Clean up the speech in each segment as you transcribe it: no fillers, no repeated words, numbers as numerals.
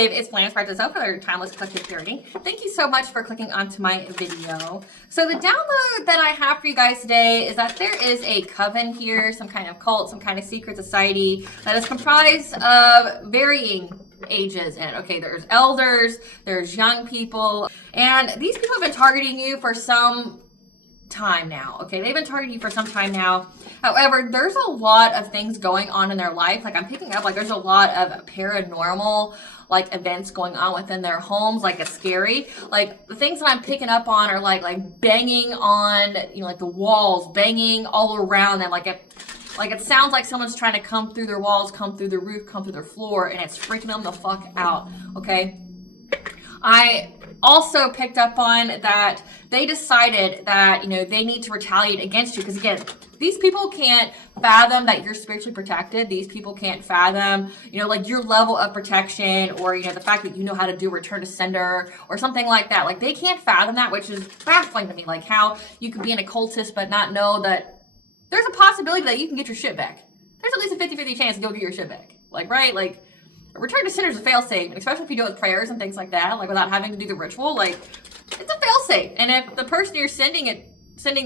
Collective, it's Planets Practice for their timeless collective reading. Thank you so much for clicking onto my video. So the download that I have for you guys today is that there is a coven here, some kind of cult, some kind of secret society that is comprised of varying ages in it. Okay, there's elders, there's young people, and these people have been targeting you for some time now. Okay, they've been targeting you for some time now. However, there's a lot of things going on in their life. Like I'm picking up, like there's a lot of paranormal like events going on within their homes. Like it's scary. Like the things that I'm picking up on are like banging on, you know, like the walls, banging all around them. Like it sounds like someone's trying to come through their walls, come through the roof, come through their floor, and it's freaking them the fuck out. Okay. I also picked up on that they decided that, you know, they need to retaliate against you. Because again, these people can't fathom that you're spiritually protected. These people can't fathom, you know, like your level of protection, or, you know, the fact that you know how to do return to sender or something like that. Like they can't fathom that, which is baffling to me. Like how you could be an occultist but not know that there's a possibility that you can get your shit back. There's at least a 50-50 chance to go get your shit back. Like, right? Like, return to sender is a fail-safe, especially if you do it with prayers and things like that, like without having to do the ritual. Like, it's a fail-safe. And if the person you're sending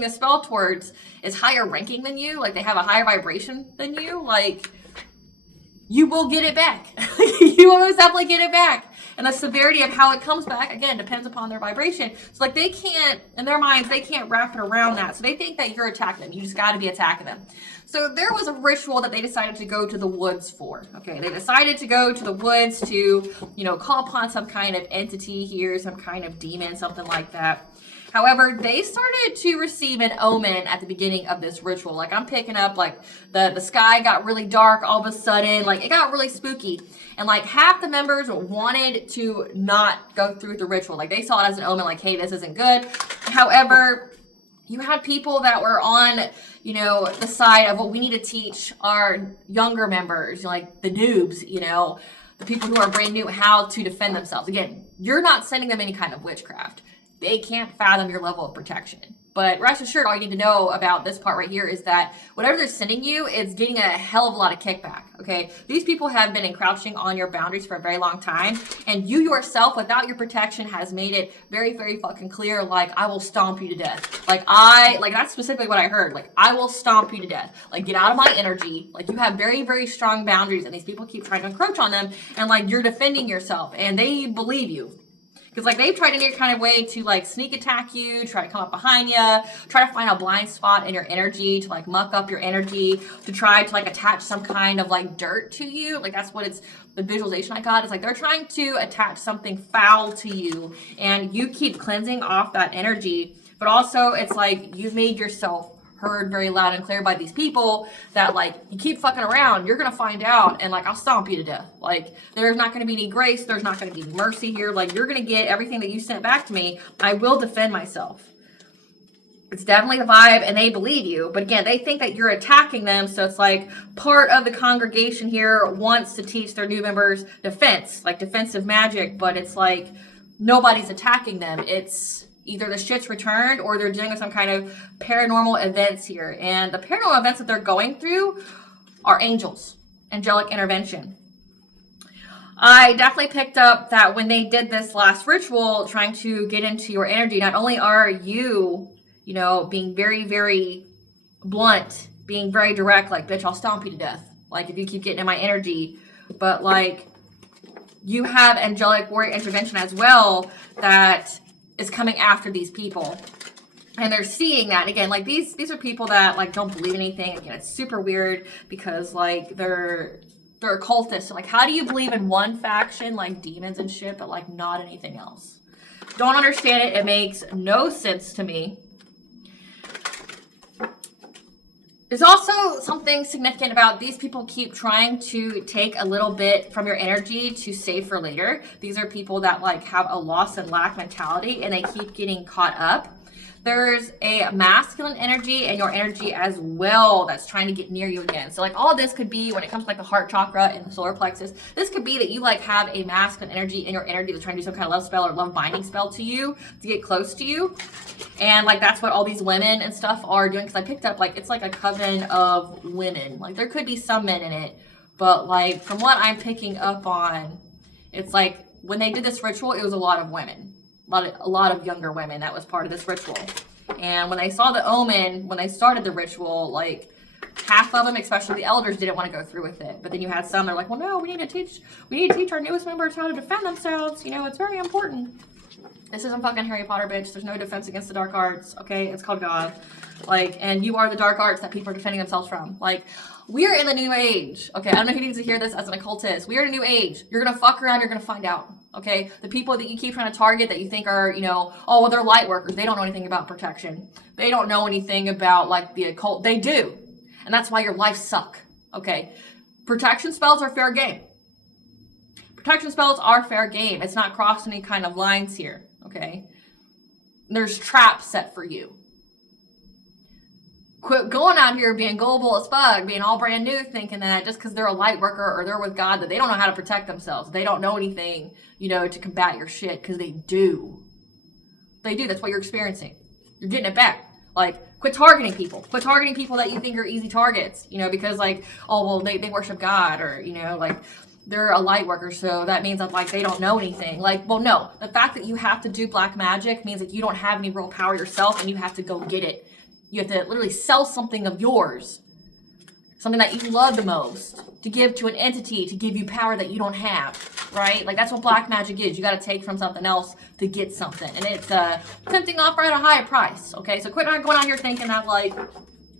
the spell towards is higher ranking than you, like they have a higher vibration than you, like you will get it back. You will most definitely get it back. And the severity of how it comes back, again, depends upon their vibration. So like they can't, in their minds, they can't wrap it around that. So they think that you're attacking them. You just got to be attacking them. So there was a ritual that they decided to go to the woods for. Okay, they decided to go to the woods to, you know, call upon some kind of entity here, some kind of demon, something like that. However, they started to receive an omen at the beginning of this ritual. Like I'm picking up like the sky got really dark all of a sudden, like it got really spooky. And like half the members wanted to not go through the ritual. Like they saw it as an omen, like, hey, this isn't good. However, you had people that were on, you know, the side of what we need to teach our younger members, like the noobs, you know, the people who are brand new, how to defend themselves. Again, you're not sending them any kind of witchcraft. They can't fathom your level of protection. But rest assured, all you need to know about this part right here is that whatever they're sending you is getting a hell of a lot of kickback, okay? These people have been encroaching on your boundaries for a very long time, and you yourself, without your protection, has made it very, very fucking clear, like, I will stomp you to death. Like, that's specifically what I heard. Like, I will stomp you to death. Like, get out of my energy. Like, you have very, very strong boundaries, and these people keep trying to encroach on them, and, like, you're defending yourself, and they believe you. Because, like, they've tried in any kind of way to, like, sneak attack you, try to come up behind you, try to find a blind spot in your energy, to, like, muck up your energy, to try to, like, attach some kind of, like, dirt to you. Like, that's what the visualization I got. It's like they're trying to attach something foul to you, and you keep cleansing off that energy. But also, it's like you've made yourself heard very loud and clear by these people that, like, you keep fucking around, you're gonna find out, and, like, I'll stomp you to death. Like, there's not gonna be any grace, there's not gonna be any mercy here. Like, you're gonna get everything that you sent back to me. I will defend myself. It's definitely the vibe, and they believe you. But again, they think that you're attacking them, so it's like part of the congregation here wants to teach their new members defense, like defensive magic, but it's like nobody's attacking them. It's either the shit's returned or they're dealing with some kind of paranormal events here. And the paranormal events that they're going through are angels, angelic intervention. I definitely picked up that when they did this last ritual, trying to get into your energy, not only are you, you know, being very, very blunt, being very direct, like, bitch, I'll stomp you to death. Like, if you keep getting in my energy, but, like, you have angelic warrior intervention as well that is coming after these people, and they're seeing that. Again, like these are people that, like, don't believe anything. Again, it's super weird because, like, they're occultists. So, like, how do you believe in one faction, like demons and shit, but, like, not anything else? Don't understand it. It makes no sense to me. There's also something significant about these people keep trying to take a little bit from your energy to save for later. These are people that, like, have a loss and lack mentality, and they keep getting caught up. There's a masculine energy and your energy as well that's trying to get near you again. So, like, all of this could be, when it comes to, like, the heart chakra and the solar plexus, this could be that you, like, have a masculine energy in your energy that's trying to do some kind of love spell or love binding spell to you to get close to you. And, like, that's what all these women and stuff are doing. Because I picked up, like, it's like a coven of women. Like, there could be some men in it, but, like, from what I'm picking up on, it's like when they did this ritual, it was a lot of women, a lot of younger women that was part of this ritual. And when they saw the omen, when they started the ritual, like half of them, especially the elders, didn't want to go through with it. But then you had some that are like, well, no, we need to teach our newest members how to defend themselves. You know, it's very important. This isn't fucking Harry Potter, bitch. There's no defense against the dark arts, okay? It's called God. Like, and you are the dark arts that people are defending themselves from. Like, we're in the new age, okay? I don't know who needs to hear this as an occultist. We're in a new age. You're gonna fuck around, you're gonna find out, okay? The people that you keep trying to target that you think are, you know, oh, well, they're light workers. They don't know anything about protection. They don't know anything about, like, the occult. They do. And that's why your life suck, okay? Protection spells are fair game. Protection spells are fair game. It's not crossing any kind of lines here, okay? There's traps set for you. Quit going out here being gullible as fuck, being all brand new, thinking that just because they're a light worker or they're with God that they don't know how to protect themselves. They don't know anything, you know, to combat your shit, because they do. They do. That's what you're experiencing. You're getting it back. Like, quit targeting people. Quit targeting people that you think are easy targets, you know, because like, oh, well, they worship God, or, you know, like, they're a light worker, so that means that, like, they don't know anything. Like, well, no. The fact that you have to do black magic means that you don't have any real power yourself, and you have to go get it. You have to literally sell something of yours, something that you love the most, to give to an entity to give you power that you don't have, right? Like, that's what black magic is. You got to take from something else to get something, and it's tempting offer at a higher price, okay? So quit going out here thinking that, like,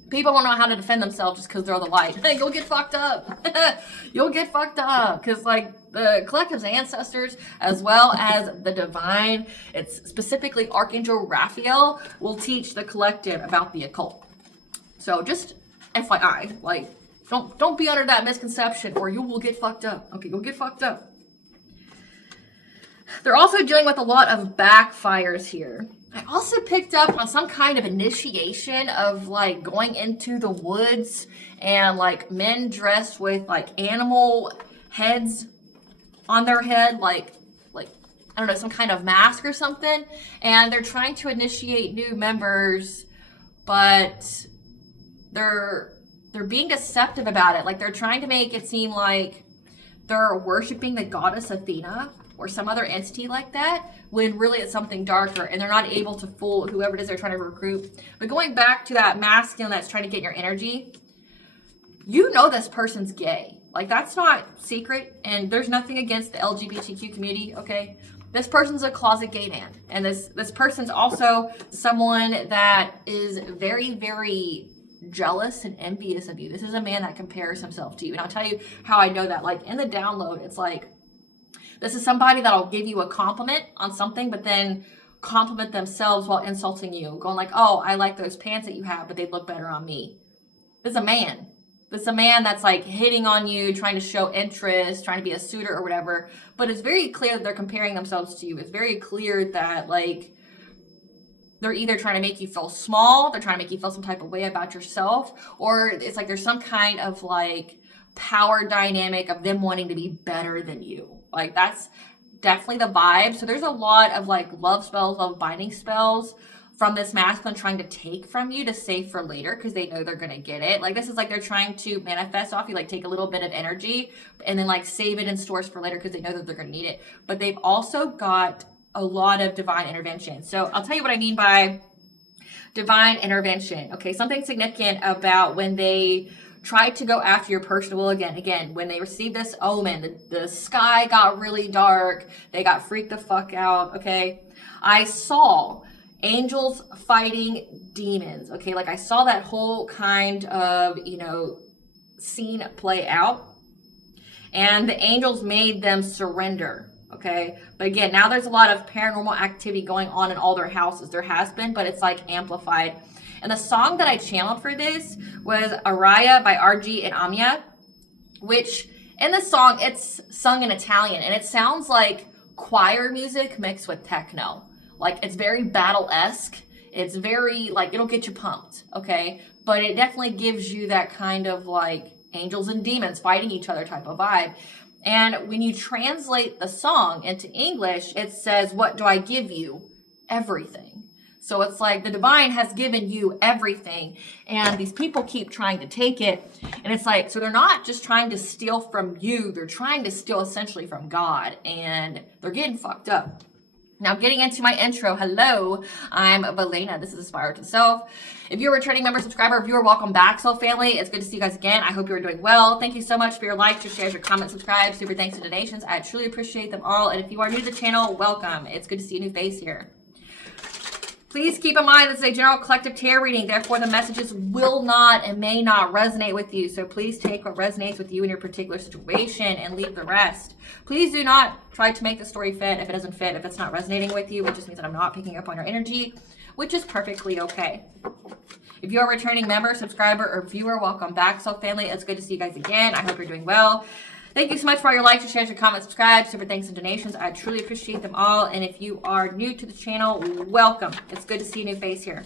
people don't know how to defend themselves just because they're the light. You'll get fucked up. You'll get fucked up, because, like, the collective's ancestors, as well as the divine, it's specifically Archangel Raphael, will teach the collective about the occult. So just FYI, like, don't be under that misconception, or you will get fucked up. Okay, you'll get fucked up. They're also dealing with a lot of backfires here. I also picked up on some kind of initiation of, like, going into the woods and, like, men dressed with, like, animal heads on their head, like I don't know, some kind of mask or something, and they're trying to initiate new members, but they're being deceptive about it. Like, they're trying to make it seem like they're worshiping the goddess Athena or some other entity like that, when really it's something darker, and they're not able to fool whoever it is they're trying to recruit. But going back to that masculine that's trying to get your energy, you know this person's gay. Like, that's not secret, and there's nothing against the LGBTQ community, okay? This person's a closet gay man, and this person's also someone that is very, very jealous and envious of you. This is a man that compares himself to you, and I'll tell you how I know that. Like, in the download, it's like, this is somebody that'll give you a compliment on something, but then compliment themselves while insulting you, going like, oh, I like those pants that you have, but they look better on me. This is a man. This is a man that's, like, hitting on you, trying to show interest, trying to be a suitor or whatever. But it's very clear that they're comparing themselves to you. It's very clear that, like, they're either trying to make you feel small, they're trying to make you feel some type of way about yourself, or it's like there's some kind of, like, power dynamic of them wanting to be better than you. Like, that's definitely the vibe. So there's a lot of, like, love spells, love binding spells from this masculine trying to take from you to save for later, because they know they're going to get it. Like, this is like they're trying to manifest off you, like, take a little bit of energy and then, like, save it in stores for later because they know that they're going to need it. But they've also got a lot of divine intervention. So I'll tell you what I mean by divine intervention. Okay, something significant about when they tried to go after your personal will again, when they received this omen, the sky got really dark, they got freaked the fuck out, okay? I saw angels fighting demons, okay? Like, I saw that whole kind of, you know, scene play out, and the angels made them surrender, okay? But again, now there's a lot of paranormal activity going on in all their houses. There has been, but it's, like, amplified. And the song that I channeled for this was Araya by RG and Amia, which in the song, it's sung in Italian, and it sounds like choir music mixed with techno. Like, it's very battle-esque. It's very, like, it'll get you pumped, okay? But it definitely gives you that kind of, like, angels and demons fighting each other type of vibe. And when you translate the song into English, it says, what do I give you? Everything. So it's like the divine has given you everything, and these people keep trying to take it. And it's like, so they're not just trying to steal from you, they're trying to steal essentially from God, and they're getting fucked up. Now, getting into my intro, hello, I'm Valena. This is Aspire to Self. If you're a returning member, subscriber, viewer, welcome back, Soul Family. It's good to see you guys again. I hope you're doing well. Thank you so much for your likes, your shares, your comments, subscribes, super thanks, and donations. I truly appreciate them all. And if you are new to the channel, welcome. It's good to see a new face here. Please keep in mind this is a general collective tarot reading. Therefore, the messages will not and may not resonate with you. So please take what resonates with you in your particular situation and leave the rest. Please do not try to make the story fit if it doesn't fit, if it's not resonating with you, which just means that I'm not picking up on your energy, which is perfectly okay. If you're a returning member, subscriber, or viewer, welcome back, Soul Family. It's good to see you guys again. I hope you're doing well. Thank you so much for all your likes, your shares, your comments, subscribes, super thanks, and donations. I truly appreciate them all. And if you are new to the channel, welcome. It's good to see a new face here.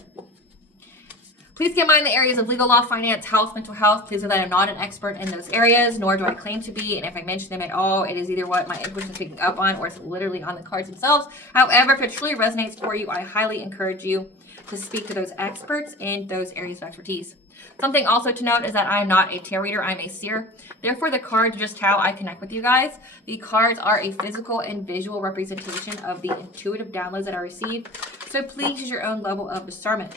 Please keep in mind the areas of legal, law, finance, health, mental health. Please know that I'm not an expert in those areas, nor do I claim to be. And if I mention them at all, it is either what my intuition is picking up on or it's literally on the cards themselves. However, if it truly resonates for you, I highly encourage you to speak to those experts in those areas of expertise. Something also to note is that I'm not a tarot reader, I'm a seer. Therefore, the cards are just how I connect with you guys. The cards are a physical and visual representation of the intuitive downloads that I receive. So please use your own level of discernment.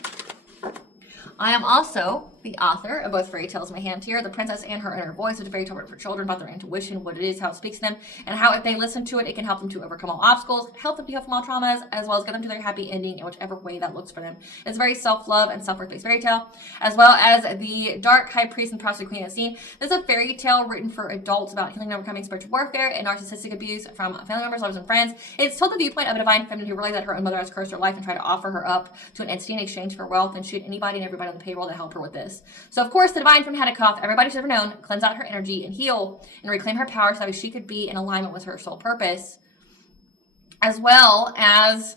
I am also the author of both fairy tales in my hand here, The Princess and Her Inner Voice, which is a fairy tale written for children about their intuition, what it is, how it speaks to them, and how if they listen to it, it can help them to overcome all obstacles, help them to heal from all traumas, as well as get them to their happy ending in whichever way that looks for them. It's very self-love and self-worth-based fairy tale, as well as the Dark High Priest and Prostitute Queen Unseen. This is a fairy tale written for adults about healing and overcoming spiritual warfare and narcissistic abuse from family members, lovers, and friends. It's told the viewpoint of a divine feminine who realized that her own mother has cursed her life and tried to offer her up to an entity in exchange for wealth, and shoot anybody and everybody on the payroll to help her with this. So of course, the divine feminine had a cough everybody should ever known, cleanse out her energy and heal and reclaim her power so that she could be in alignment with her soul purpose, as well as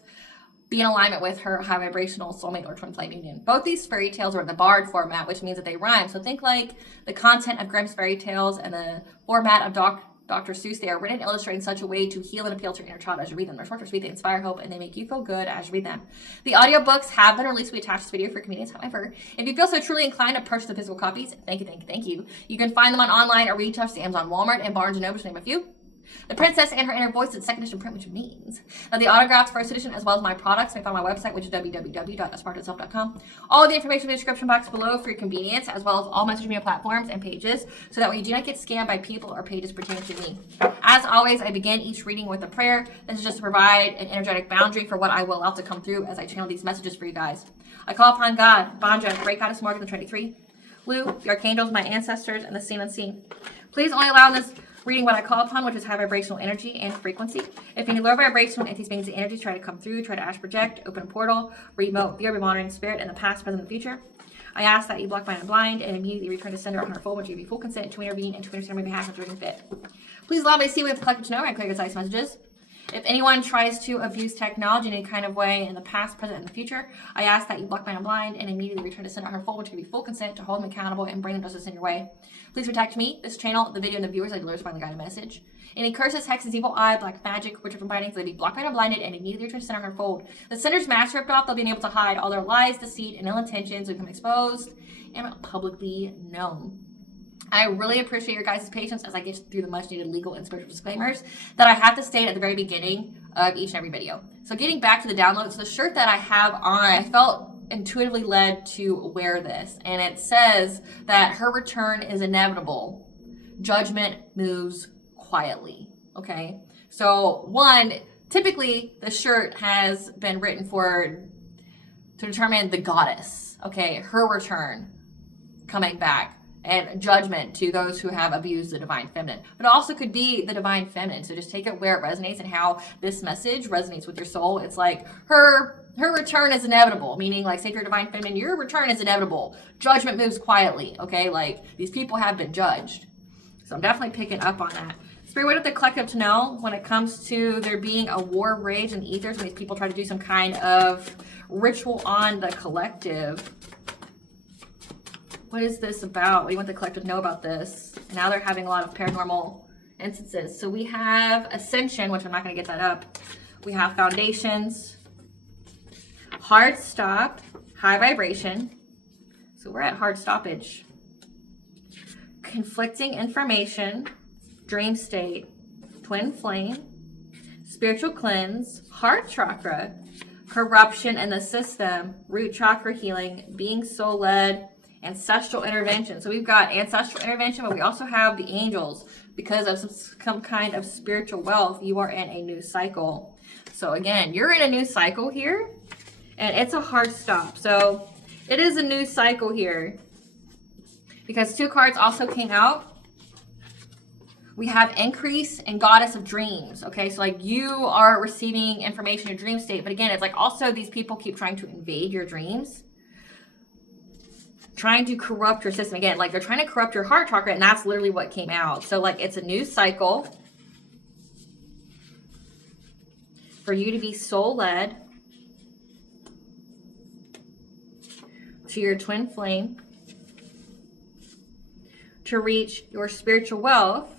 be in alignment with her high vibrational soulmate or twin flame union. Both these fairy tales are in the bard format, which means that they rhyme. So think like the content of Grimm's fairy tales and the format of Dr. Seuss. They are written and illustrated in such a way to heal and appeal to your inner child as you read them. They're short, they're sweet, they inspire hope, and they make you feel good as you read them. The audiobooks have been released. We attached this video for convenience. However, if you feel so truly inclined to purchase the physical copies, thank you. You can find them on online or retail to Amazon, Walmart, and Barnes & Noble, to name a few. The Princess and Her Inner Voice is second edition print, which means that the autographs first edition, as well as my products, may be found on my website, which is www.aspiraltotheself.com. All the information in the description box below for your convenience, as well as all message media platforms and pages, so that way you do not get scammed by people or pages pertaining to me. As always, I begin each reading with a prayer. This is just to provide an energetic boundary for what I will allow to come through as I channel these messages for you guys. I call upon God, Banja, Great Goddess Morgan, the 23, Lou, the Archangels, my ancestors, and the seen unseen. Please only allow in this reading what I call upon, which is high vibrational energy and frequency. If any low vibrational entities, beings, and energies try to come through, try to astral project, open a portal, remote, view, monitoring spirit in the past, present, and future, I ask that you block, mind, and blind, and immediately return to sender on her full, which give you full consent to intervene and to understand on my behalf of reading fit. Please allow me to see with collective to know and clear concise messages. If anyone tries to abuse technology in any kind of way in the past, present, and the future, I ask that you block, mind, and blind, and immediately return to sender on her full, which give you full consent to hold them accountable and bring them justice in your way. Please protect me, this channel, the video, and the viewers. I deliver finally guided message. Any curses, hexes, evil eye, black magic, witch from bindings, they be blocked, mind, and blinded, and immediately return to sender on her fold. The sender's mask ripped off, they'll be able to hide all their lies, deceit, and ill intentions will become exposed and publicly known. I really appreciate your guys' patience as I get through the much needed legal and spiritual disclaimers that I have to state at the very beginning of each and every video. So getting back to the downloads, the shirt that I have on, I felt intuitively led to wear this. And it says that her return is inevitable. Judgment moves quietly. Okay. So one, typically the shirt has been written to determine the goddess. Okay. Her return coming back. And judgment to those who have abused the divine feminine. But it also could be the divine feminine. So just take it where it resonates and how this message resonates with your soul. It's like her return is inevitable. Meaning, like, say if you're divine feminine, your return is inevitable. Judgment moves quietly. Okay, like these people have been judged. So I'm definitely picking up on that. Spirit, what did the collective to know when it comes to there being a war rage in the ethers when these people try to do some kind of ritual on the collective? What is this about? What do you want the collective to know about this? And now they're having a lot of paranormal instances. So we have Ascension, which I'm not going to get that up. We have Foundations, hard stop, high vibration. So we're at hard stoppage. Conflicting information, dream state, twin flame, spiritual cleanse, heart chakra, corruption in the system, root chakra healing, being soul led, ancestral intervention. So we've got ancestral intervention, but we also have the angels. Because of some kind of spiritual wealth, you are in a new cycle. So again, you're in a new cycle here, and it's a hard stop. So it is a new cycle here. Because 2 cards also came out. We have increase and goddess of dreams. Okay, so like you are receiving information in your dream state. But again, it's like also these people keep trying to invade your dreams. Trying to corrupt your system. Again, like they're trying to corrupt your heart chakra, and that's literally what came out. So like it's a new cycle for you to be soul-led to your twin flame, to reach your spiritual wealth,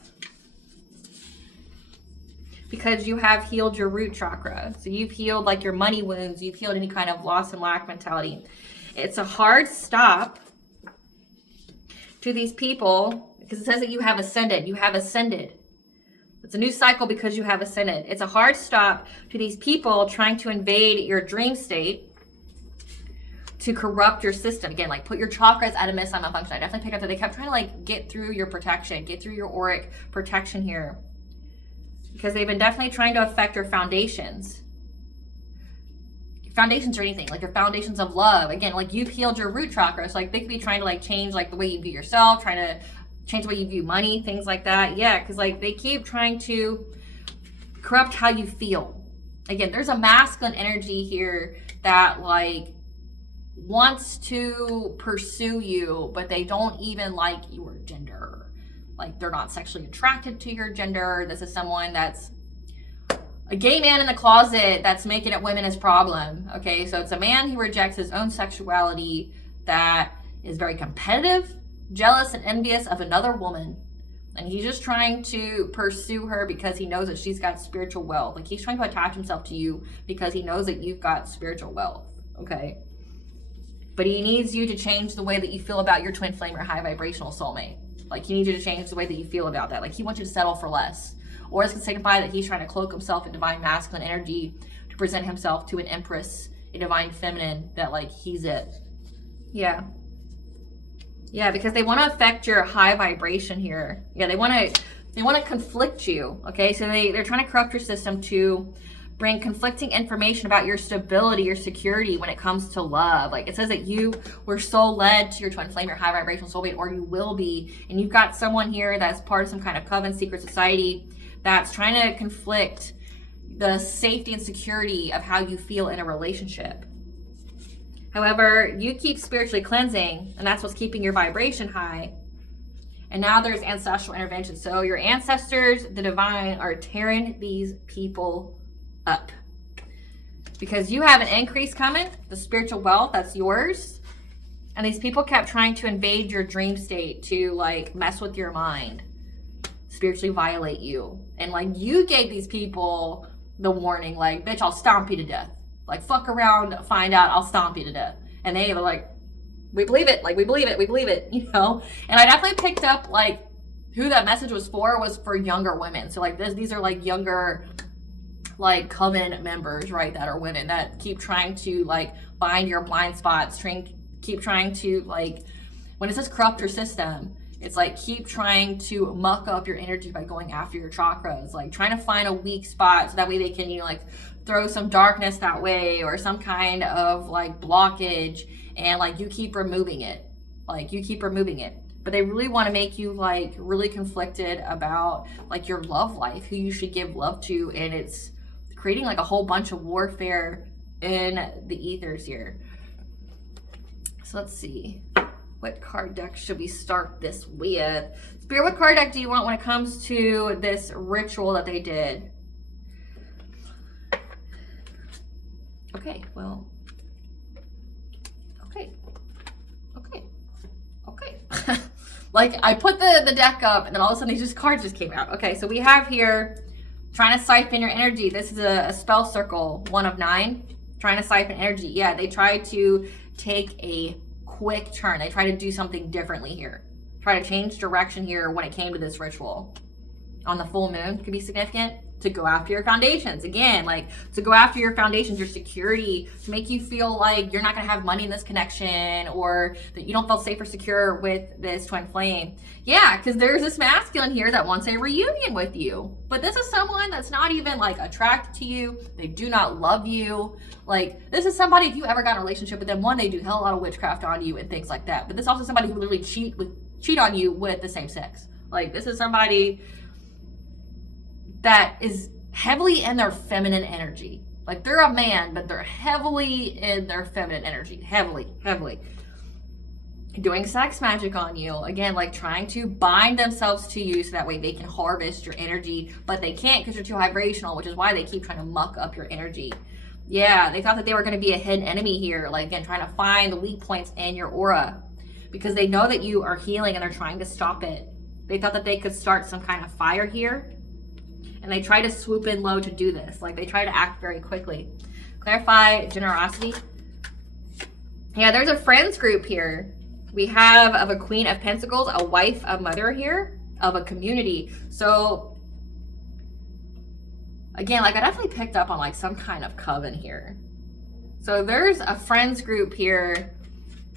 because you have healed your root chakra. So you've healed like your money wounds, you've healed any kind of loss and lack mentality. It's a hard stop to these people because it says that you have ascended. You have ascended. It's a new cycle because you have ascended. It's a hard stop to these people trying to invade your dream state to corrupt your system. Again, like put your chakras at a misalignment function. I definitely picked up that they kept trying to like get through your protection, get through your auric protection here, because they've been definitely trying to affect your foundations. Foundations or anything, like your foundations of love. Again, like you've healed your root chakra. So like they could be trying to like change like the way you view yourself, trying to change the way you view money, things like that. Yeah, because like they keep trying to corrupt how you feel. Again, there's a masculine energy here that like wants to pursue you, but they don't even like your gender. Like they're not sexually attracted to your gender. This is someone that's a gay man in the closet that's making it women his problem. Okay, so it's a man who rejects his own sexuality, that is very competitive, jealous, and envious of another woman. And he's just trying to pursue her because he knows that she's got spiritual wealth. Like he's trying to attach himself to you because he knows that you've got spiritual wealth. Okay, but he needs you to change the way that you feel about your twin flame or high vibrational soulmate. Like he needs you to change the way that you feel about that. Like he wants you to settle for less. Or it's going to signify that he's trying to cloak himself in divine masculine energy to present himself to an empress, a divine feminine, that like he's it. Yeah. Yeah, because they want to affect your high vibration here. Yeah, they want to conflict you. Okay, so they're trying to corrupt your system to bring conflicting information about your stability, your security when it comes to love. Like it says that you were soul led to your twin flame, your high vibrational soulmate, or you will be. And you've got someone here that's part of some kind of coven, secret society, that's trying to conflict the safety and security of how you feel in a relationship. However, you keep spiritually cleansing, and that's what's keeping your vibration high. And now there's ancestral intervention. So your ancestors, the divine, are tearing these people up. Because you have an increase coming, the spiritual wealth, that's yours. And these people kept trying to invade your dream state to like mess with your mind, spiritually violate you. And like you gave these people the warning, like, bitch, I'll stomp you to death. Like, fuck around, find out, I'll stomp you to death. And they were like, we believe it, like, we believe it, you know? And I definitely picked up, like, who that message was for younger women. So, like, these are, like, younger, like, coven members, right, that are women that keep trying to, like, find your blind spots, keep trying to, like, when it says corrupt your system, it's like keep trying to muck up your energy by going after your chakras, like trying to find a weak spot so that way they can, you know, like throw some darkness that way or some kind of like blockage, and like you keep removing it. But they really want to make you like really conflicted about like your love life, who you should give love to, and it's creating like a whole bunch of warfare in the ethers here. So let's see. What card deck should we start this with? Spirit, what card deck do you want when it comes to this ritual that they did? Okay, well, okay. Like, I put the deck up, and then all of a sudden these cards just came out. Okay, so we have here, trying to siphon your energy. This is a spell circle, 1 of 9. Trying to siphon energy. Yeah, they try to take a quick turn. They try to do something differently here. Try to change direction here when it came to this ritual. On the full moon could be significant. To go after your foundations. Again, like to go after your foundations, your security, to make you feel like you're not going to have money in this connection, or that you don't feel safe or secure with this twin flame. Yeah, because there's this masculine here that wants a reunion with you. But this is someone that's not even like attracted to you. They do not love you. Like this is somebody, if you ever got in a relationship with them, one, they do hell a lot of witchcraft on you and things like that. But this is also somebody who literally cheat on you with the same sex. Like this is somebody that is heavily in their feminine energy. Like they're a man, but they're heavily in their feminine energy. Heavily. Doing sex magic on you. Again, like trying to bind themselves to you so that way they can harvest your energy, but they can't because you're too vibrational, which is why they keep trying to muck up your energy. Yeah, they thought that they were going to be a hidden enemy here. Like again, trying to find the weak points in your aura because they know that you are healing and they're trying to stop it. They thought that they could start some kind of fire here. And they try to swoop in low to do this. Like they try to act very quickly. Clarify generosity. Yeah, there's a friends group here. We have of a Queen of Pentacles, a wife, a mother here, of a community. So again, like I definitely picked up on like some kind of coven here. So there's a friends group here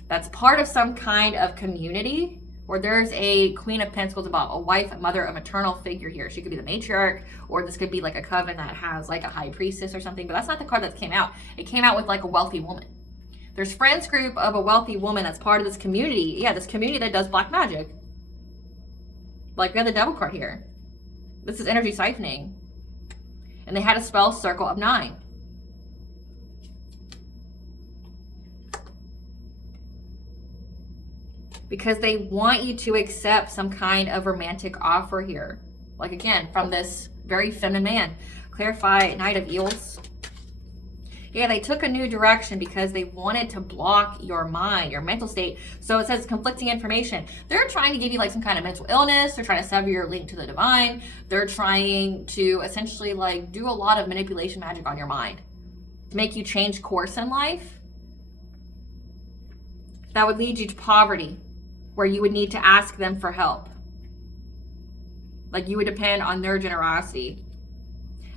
that's part of some kind of community. Or there's a Queen of Pentacles, about a wife, a mother, a maternal figure here. She could be the matriarch, or this could be like a coven that has like a high priestess or something, but that's not the card that came out. It came out with like a wealthy woman. There's friends group of a wealthy woman that's part of this community. Yeah, this community that does black magic. Like we have the Devil card here. This is energy siphoning. And they had a spell circle of 9. Because they want you to accept some kind of romantic offer here. Like again, from this very feminine man. Clarify Knight of Eels. Yeah, they took a new direction because they wanted to block your mind, your mental state. So it says conflicting information. They're trying to give you like some kind of mental illness. They're trying to sever your link to the divine. They're trying to essentially like do a lot of manipulation magic on your mind to make you change course in life. That would lead you to poverty, where you would need to ask them for help. Like you would depend on their generosity.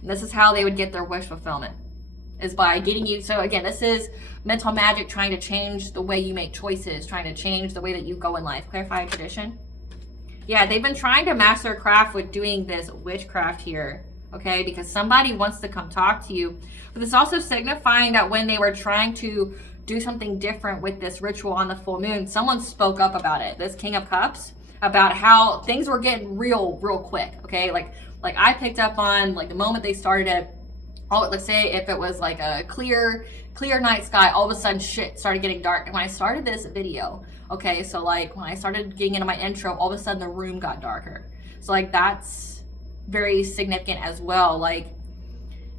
And this is how they would get their wish fulfillment, is by getting you. So again, this is mental magic trying to change the way you make choices, trying to change the way that you go in life. Clarify tradition. Yeah, they've been trying to master their craft with doing this witchcraft here. Okay, because somebody wants to come talk to you. But it's also signifying that when they were trying to do something different with this ritual on the full moon, someone spoke up about it. This King of Cups, about how things were getting real quick. Okay, like I picked up on like the moment they started it. Oh, let's say if it was like a clear night sky, all of a sudden shit started getting dark. And when I started this video, okay, so like when I started getting into my intro, all of a sudden the room got darker. So like that's very significant as well. Like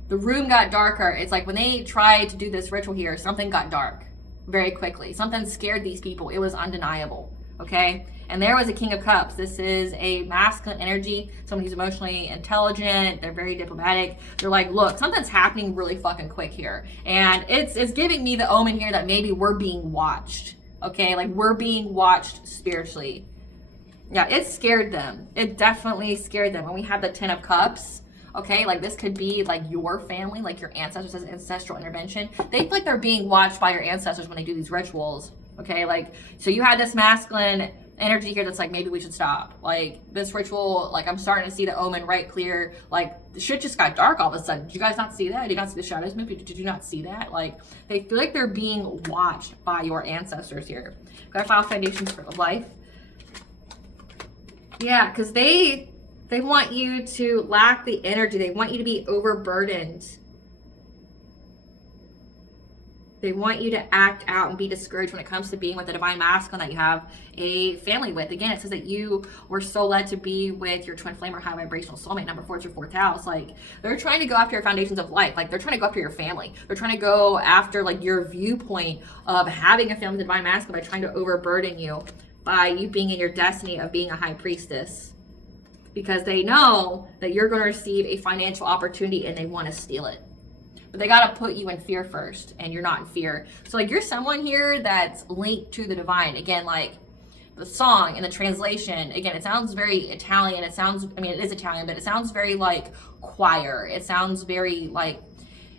the room got darker. It's like when they tried to do this ritual here, something got dark very quickly. Something scared these people. It was undeniable. Okay. And there was a King of Cups. This is a masculine energy, someone who's emotionally intelligent. They're very diplomatic. They're like, look, something's happening really fucking quick here. And it's giving me the omen here that maybe we're being watched. Okay. Like we're being watched spiritually. Yeah. It scared them. It definitely scared them. When we have the 10 of Cups, okay, like this could be like your family, like your ancestors, as ancestral intervention. They feel like they're being watched by your ancestors when they do these rituals. Okay, like, so you had this masculine energy here that's like, maybe we should stop. Like this ritual, like I'm starting to see the omen right clear. Like the shit just got dark all of a sudden. Did you guys not see that? Did you not see the shadows move? Did you not see that? Like they feel like they're being watched by your ancestors here. Clarify foundations for life. Yeah, because they want you to lack the energy. They want you to be overburdened. They want you to act out and be discouraged when it comes to being with the divine masculine that you have a family with. Again, it says that you were so led to be with your twin flame or high vibrational soulmate. Number 4 is your 4th house. Like they're trying to go after your foundations of life. Like they're trying to go after your family. They're trying to go after like your viewpoint of having a family with the divine masculine by trying to overburden you by you being in your destiny of being a high priestess. Because they know that you're going to receive a financial opportunity and they want to steal it. but they got to put you in fear first, and you're not in fear. So like you're someone here that's linked to the divine. Again, like the song and the translation, again, it sounds very Italian. It sounds, I mean, it is Italian, but it sounds very like choir. It sounds very like,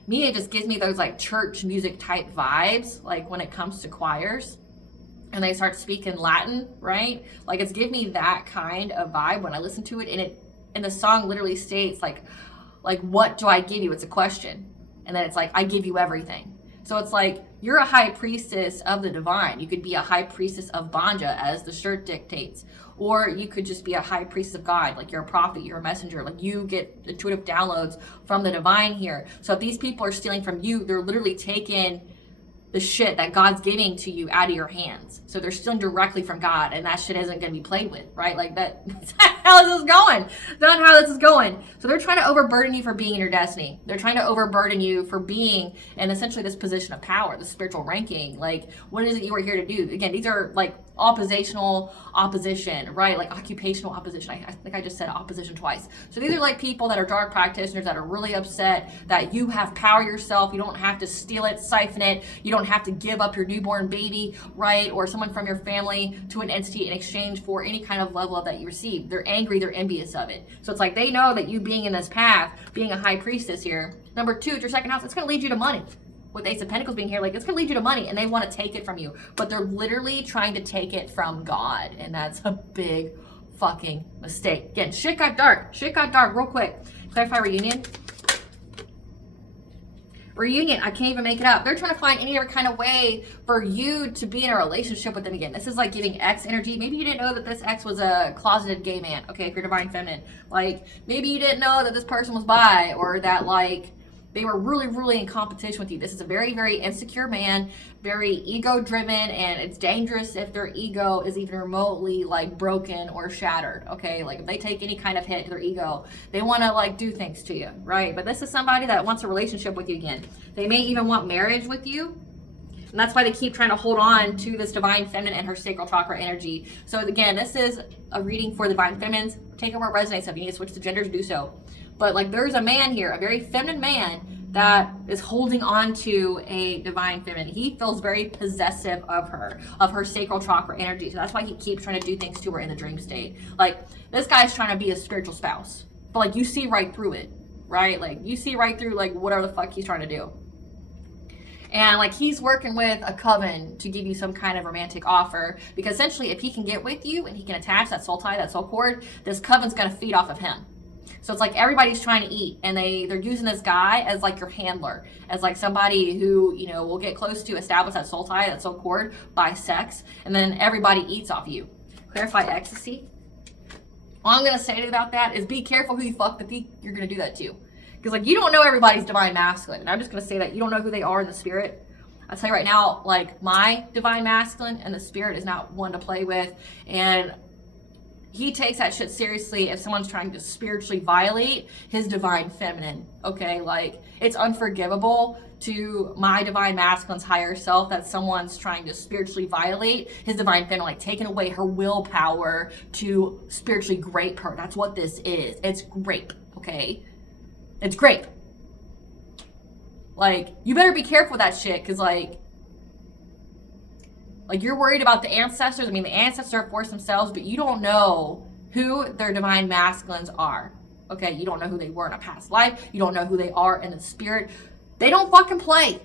me, it just gives me those like church music type vibes, like when it comes to choirs and they start speaking Latin, right? Like it's give me that kind of vibe when I listen to it. And the song literally states like, what do I give you? It's a question. And then it's like, I give you everything. So it's like, you're a high priestess of the divine. You could be a high priestess of Banja, as the shirt dictates. Or you could just be a high priestess of God, like you're a prophet, you're a messenger, like you get intuitive downloads from the divine here. So if these people are stealing from you, they're literally taking the shit that God's giving to you out of your hands. So they're stealing directly from God, and that shit isn't going to be played with, right? Like that's not how this is going. That's not how this is going. So they're trying to overburden you for being in your destiny. They're trying to overburden you for being in essentially this position of power, the spiritual ranking. Like, what is it you are here to do? Again, these are like oppositional opposition, right? Like occupational opposition. I think I just said opposition twice. So these are like people that are dark practitioners that are really upset that you have power yourself. You don't have to steal it, siphon it. You don't have to give up your newborn baby, right? Or someone from your family to an entity in exchange for any kind of level up that you receive. They're angry, they're envious of it. So it's like they know that you being in this path, being a high priestess here. Number two, it's your second house, it's going to lead you to money. With Ace of Pentacles being here, like it's gonna lead you to money, and they want to take it from you, but they're literally trying to take it from God, and that's a big fucking mistake. Again, shit got dark real quick. Clarify reunion. Reunion, I can't even make it up. They're trying to find any other kind of way for you to be in a relationship with them again. This is like giving X energy. Maybe you didn't know that this X was a closeted gay man, okay, if you're divine feminine. Like, maybe you didn't know that this person was bi, or that like they were really, really in competition with you. This is a very, very insecure man, very ego-driven, and it's dangerous if their ego is even remotely like broken or shattered, okay? Like if they take any kind of hit to their ego, they want to like do things to you, right? But this is somebody that wants a relationship with you again. They may even want marriage with you. And that's why they keep trying to hold on to this divine feminine and her sacral chakra energy. So again, this is a reading for the divine feminines. Take it where it resonates. If you need to switch the genders, do so. But like there's a man here, a very feminine man that is holding on to a divine feminine. He feels very possessive of her sacral chakra energy. So that's why he keeps trying to do things to her in the dream state. Like this guy's trying to be a spiritual spouse. But like you see right through it, right? Like you see right through like whatever the fuck he's trying to do. And like he's working with a coven to give you some kind of romantic offer, because essentially if he can get with you and he can attach that soul tie, that soul cord, this coven's gonna feed off of him. So it's like everybody's trying to eat, and they're using this guy as like your handler, as like somebody who, you know, will get close to establish that soul tie, that soul cord by sex, and then everybody eats off you. Clarify ecstasy. All I'm gonna say about that is be careful who you fuck with. You're gonna do that too. Because like you don't know everybody's divine masculine, and I'm just gonna say that you don't know who they are in the spirit. I'll tell you right now, like my divine masculine and the spirit is not one to play with, and he takes that shit seriously if someone's trying to spiritually violate his divine feminine, okay? Like, it's unforgivable to my divine masculine's higher self that someone's trying to spiritually violate his divine feminine, like taking away her willpower to spiritually grape her. That's what this is. It's grape, okay? It's grape. Like, you better be careful with that shit, because like you're worried about the ancestors. I mean, the ancestors are forced themselves, but you don't know who their divine masculines are. Okay, you don't know who they were in a past life. You don't know who they are in the spirit. They don't fucking play.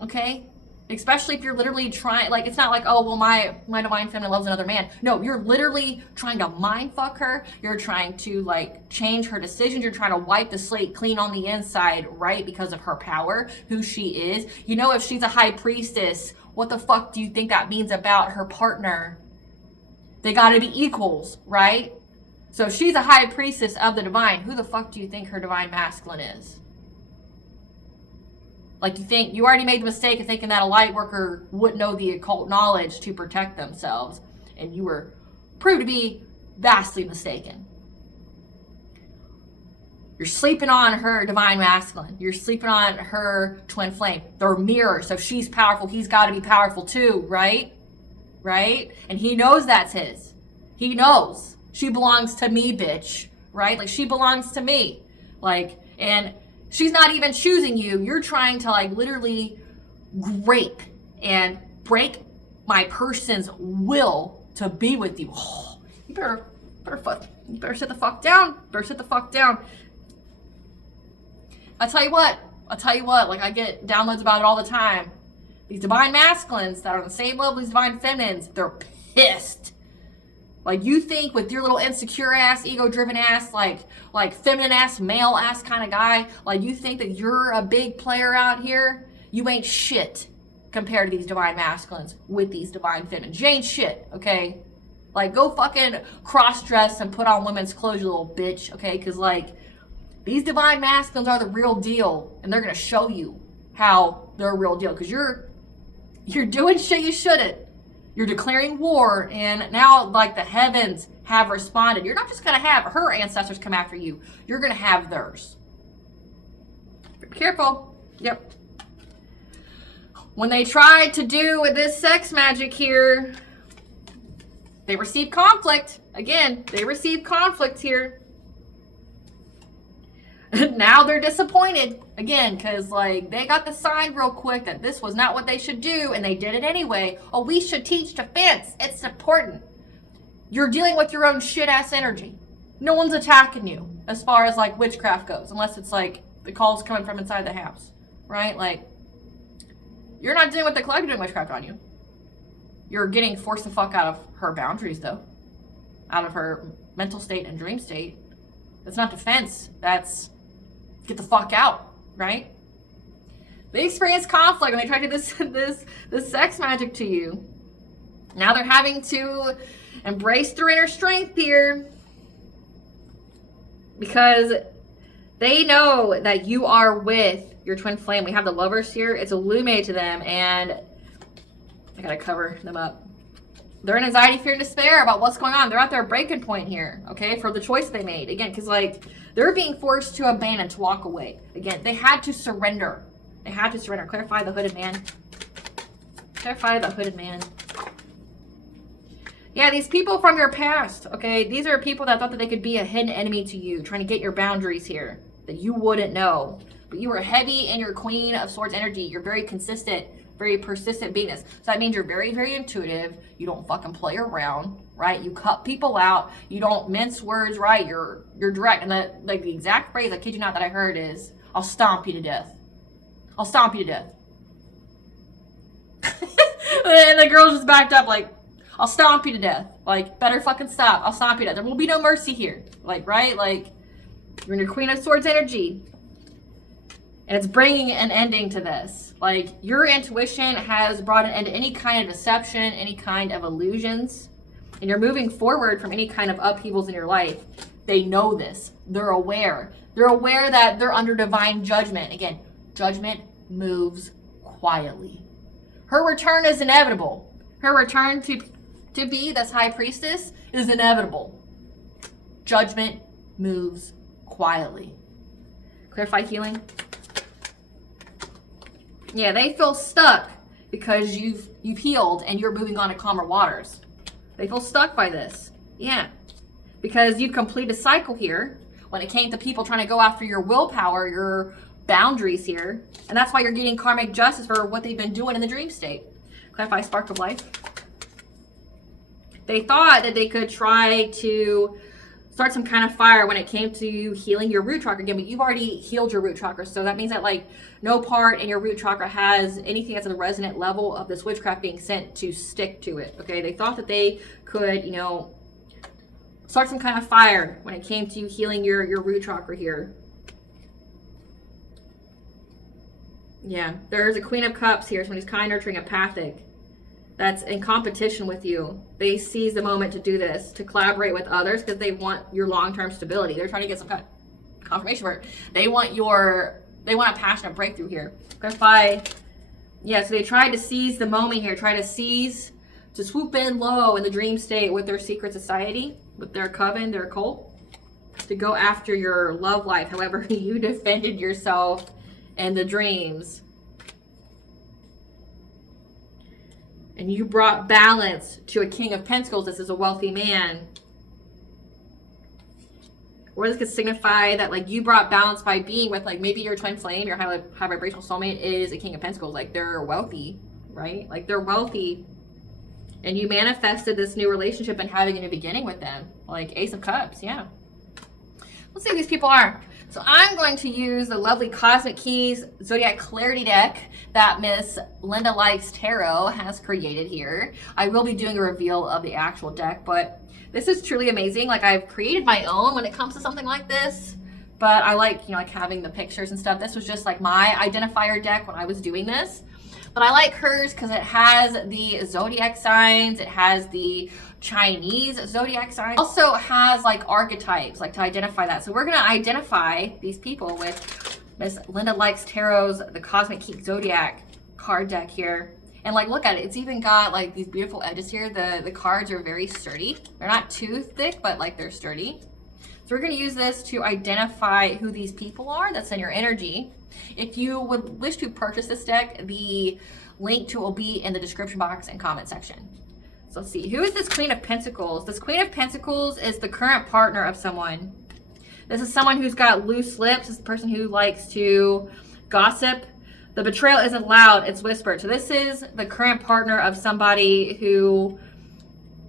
Okay, especially if you're literally trying. Like, it's not like, oh well, my divine feminine loves another man. No, you're literally trying to mind fuck her. You're trying to like change her decisions. You're trying to wipe the slate clean on the inside, right? Because of her power, who she is. You know, if she's a high priestess, what the fuck do you think that means about her partner? They gotta be equals, right? So if she's a high priestess of the divine, who the fuck do you think her divine masculine is? Like, you already made the mistake of thinking that a light worker wouldn't know the occult knowledge to protect themselves, and you were proved to be vastly mistaken. You're sleeping on her divine masculine. You're sleeping on her twin flame. They're mirrors. So if she's powerful, he's got to be powerful too, right? Right? And he knows that's his. He knows. She belongs to me, bitch. Right? Like, she belongs to me. Like, and She's not even choosing you. You're trying to like literally grape and break my person's will to be with you. Oh, you better sit the fuck down. Better sit the fuck down. I'll tell you what, like I get downloads about it all the time. These divine masculines that are on the same level as divine feminines, they're pissed. Like you think with your little insecure ass, ego-driven ass, like feminine ass, male ass kind of guy, like you think that you're a big player out here? You ain't shit compared to these divine masculines with these divine feminines. You ain't shit, okay? Like go fucking cross-dress and put on women's clothes, you little bitch, okay? Because like these divine masculines are the real deal, and they're gonna show you how they're a real deal. Because you're doing shit you shouldn't. You're declaring war, and now like the heavens have responded. You're not just gonna have her ancestors come after you. You're gonna have theirs. Be careful. Yep. When they tried to do with this sex magic here, they received conflict. Again, they received conflict here. Now they're disappointed again because like they got the sign real quick that this was not what they should do, and they did it anyway. Oh, we should teach defense. It's important. You're dealing with your own shit ass energy. No one's attacking you as far as like witchcraft goes, unless it's like the calls coming from inside the house, right? Like you're not dealing with the collective doing witchcraft on you. You're getting forced the fuck out of her boundaries though, out of her mental state and dream state. That's not defense. That's get the fuck out, right? They experienced conflict when they tried to do this sex magic to you. Now they're having to embrace their inner strength here because they know that you are with your twin flame. We have the lovers here. It's illuminated to them, and I gotta cover them up. They're in anxiety, fear, and despair about what's going on. They're at their breaking point here, okay, for the choice they made. Again, because like they're being forced to abandon, to walk away. Again, they had to surrender. They had to surrender. Clarify the hooded man. Clarify the hooded man. Yeah, these people from your past, okay, these are people that thought that they could be a hidden enemy to you, trying to get your boundaries here, that you wouldn't know. But you were heavy in your Queen of Swords energy. You're very consistent, very persistent beingness. So that means you're very, very intuitive. You don't fucking play around, right? You cut people out. You don't mince words, right? You're direct. And the exact phrase, I kid you not, that I heard is, I'll stomp you to death. I'll stomp you to death. And the girl just backed up like, I'll stomp you to death. Like, better fucking stop. I'll stomp you to death. There will be no mercy here. Like, right? Like, you're in your Queen of Swords energy. And it's bringing an ending to this. Like, your intuition has brought an end to any kind of deception, any kind of illusions. And you're moving forward from any kind of upheavals in your life. They know this. They're aware. They're aware that they're under divine judgment. Again, judgment moves quietly. Her return is inevitable. Her return to be this high priestess is inevitable. Judgment moves quietly. Clarify healing. Yeah, they feel stuck because you've healed and you're moving on to calmer waters. They feel stuck by this. Yeah. Because you've completed a cycle here when it came to people trying to go after your willpower, your boundaries here. And that's why you're getting karmic justice for what they've been doing in the dream state. Clarify spark of life. They thought that they could try to start some kind of fire when it came to healing your root chakra again, but you've already healed your root chakra. So that means that like no part in your root chakra has anything that's at the resonant level of this witchcraft being sent to stick to it. Okay, they thought that they could, you know, start some kind of fire when it came to healing your root chakra here. Yeah, there's a Queen of Cups here. Someone who's kind, nurturing, empathic. That's in competition with you. They seize the moment to do this, to collaborate with others because they want your long-term stability. They're trying to get some kind of confirmation for it. They want a passionate breakthrough here. Clarify. Yeah, so they tried to seize the moment here, to swoop in low in the dream state with their secret society, with their coven, their cult, to go after your love life. However, you defended yourself in the dreams. And you brought balance to a King of Pentacles. This is a wealthy man. Or this could signify that like you brought balance by being with like maybe your twin flame, your high vibrational soulmate is a King of Pentacles. Like they're wealthy, right? Like they're wealthy. And you manifested this new relationship and having a new beginning with them. Like Ace of Cups, yeah. Let's see who these people are. So I'm going to use the lovely Cosmic Keys Zodiac Clarity deck that Miss Linda Likes Tarot has created here. I will be doing a reveal of the actual deck, but this is truly amazing. Like I've created my own when it comes to something like this, but I like, you know, like having the pictures and stuff. This was just like my identifier deck when I was doing this. But I like hers because it has the zodiac signs. It has the Chinese zodiac signs. Also has like archetypes, like to identify that. So we're going to identify these people with Miss Linda Likes Tarot's The Cosmic Key Zodiac card deck here. And like, look at it. It's even got like these beautiful edges here. The cards are very sturdy. They're not too thick, but like they're sturdy. So we're going to use this to identify who these people are that's in your energy. If you would wish to purchase this deck, the link to it will be in the description box and comment section. So let's see. Who is this Queen of Pentacles? This Queen of Pentacles is the current partner of someone. This is someone who's got loose lips. This is the person who likes to gossip. The betrayal isn't loud, it's whispered. So this is the current partner of somebody who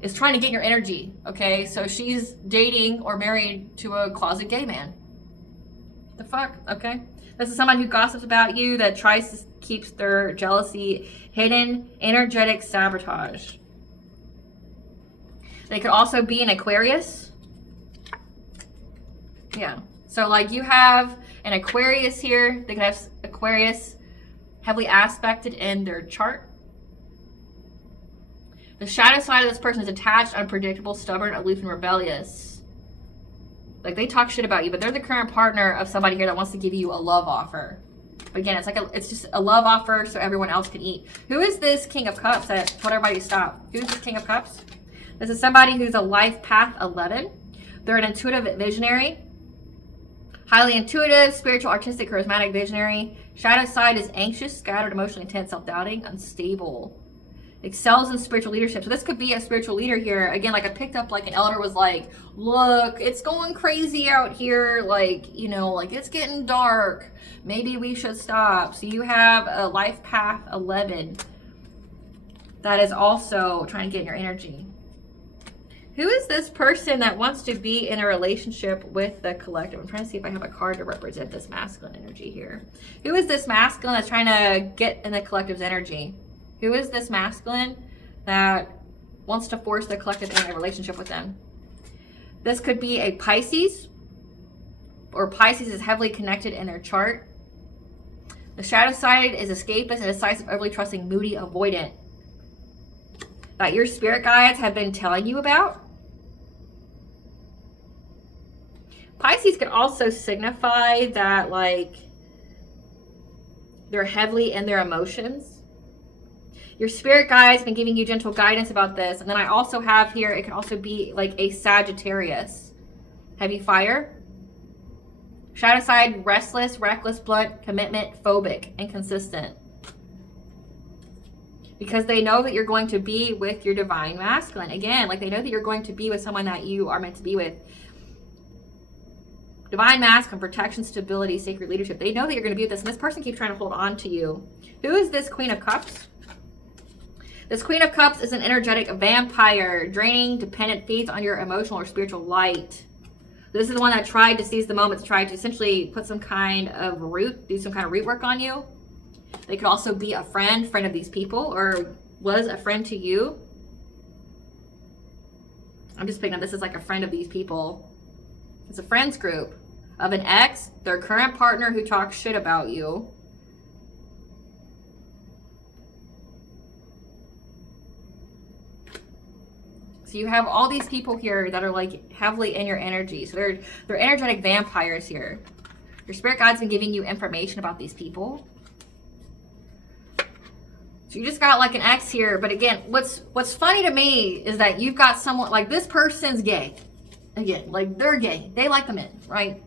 is trying to get your energy, okay? So she's dating or married to a closet gay man. The fuck, okay? This is someone who gossips about you, that tries to keep their jealousy hidden, energetic sabotage. They could also be an Aquarius. Yeah, so like you have an Aquarius here. They could have Aquarius heavily aspected in their chart. The shadow side of this person is attached, unpredictable, stubborn, aloof, and rebellious. Like they talk shit about you, but they're the current partner of somebody here that wants to give you a love offer. But again, it's just a love offer so everyone else can eat. Who is this King of Cups that told everybody to stop? Who's this King of Cups? This is somebody who's a life path 11. They're an intuitive visionary. Highly intuitive, spiritual, artistic, charismatic, visionary. Shadow side is anxious, scattered, emotionally intense, self-doubting, unstable. Excels in spiritual leadership. So this could be a spiritual leader here. Again, like I picked up like an elder was like, look, it's going crazy out here. Like, you know, like it's getting dark. Maybe we should stop. So you have a life path 11 that is also trying to get your energy. Who is this person that wants to be in a relationship with the collective? I'm trying to see if I have a card to represent this masculine energy here. Who is this masculine that's trying to get in the collective's energy? Who is this masculine that wants to force the collective in a relationship with them? This could be a Pisces, or Pisces is heavily connected in their chart. The shadow side is escapist, indecisive, overly trusting, moody, avoidant. That your spirit guides have been telling you about. Pisces can also signify that like they're heavily in their emotions. Your spirit guides been giving you gentle guidance about this. And then I also have here, it could also be like a Sagittarius. Heavy fire. Shadow side, restless, reckless, blunt, commitment, phobic, inconsistent. Because they know that you're going to be with your divine masculine. Again, like they know that you're going to be with someone that you are meant to be with. Divine masculine, protection, stability, sacred leadership. They know that you're going to be with this. And this person keeps trying to hold on to you. Who is this Queen of Cups? This Queen of Cups is an energetic vampire, draining, dependent, feeds on your emotional or spiritual light. This is the one that tried to seize the moment to try to essentially put some kind of root, do some kind of root work on you. They could also be a friend of these people, or was a friend to you. I'm just picking up, this is like a friend of these people. It's a friends group of an ex, their current partner who talks shit about you. So you have all these people here that are like heavily in your energy. So they're energetic vampires here. Your spirit guide's been giving you information about these people. So you just got like an ex here. But again, what's funny to me is that you've got someone like this person's gay. Again, like they're gay. They like the men, right?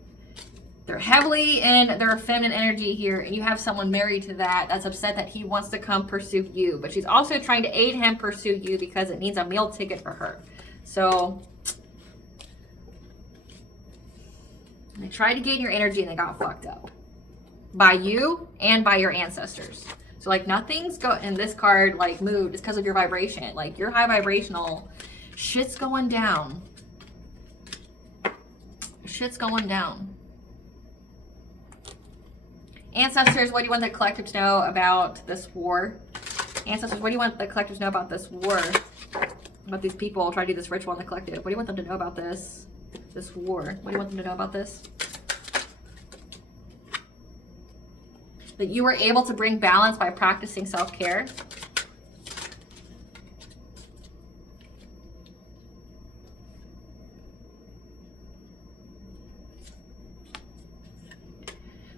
They're heavily in their feminine energy here, and you have someone married to that's upset that he wants to come pursue you. But she's also trying to aid him pursue you because it needs a meal ticket for her. So They tried to gain your energy and they got fucked up. By you and by your ancestors. So like nothing's in this card like moved. It's because of your vibration. Like you're high vibrational. Shit's going down. Shit's going down. Ancestors, what do you want the collective to know about this war? Ancestors, what do you want the collective to know about this war? About these people trying to do this ritual in the collective. What do you want them to know about this war? What do you want them to know about this? That you were able to bring balance by practicing self-care.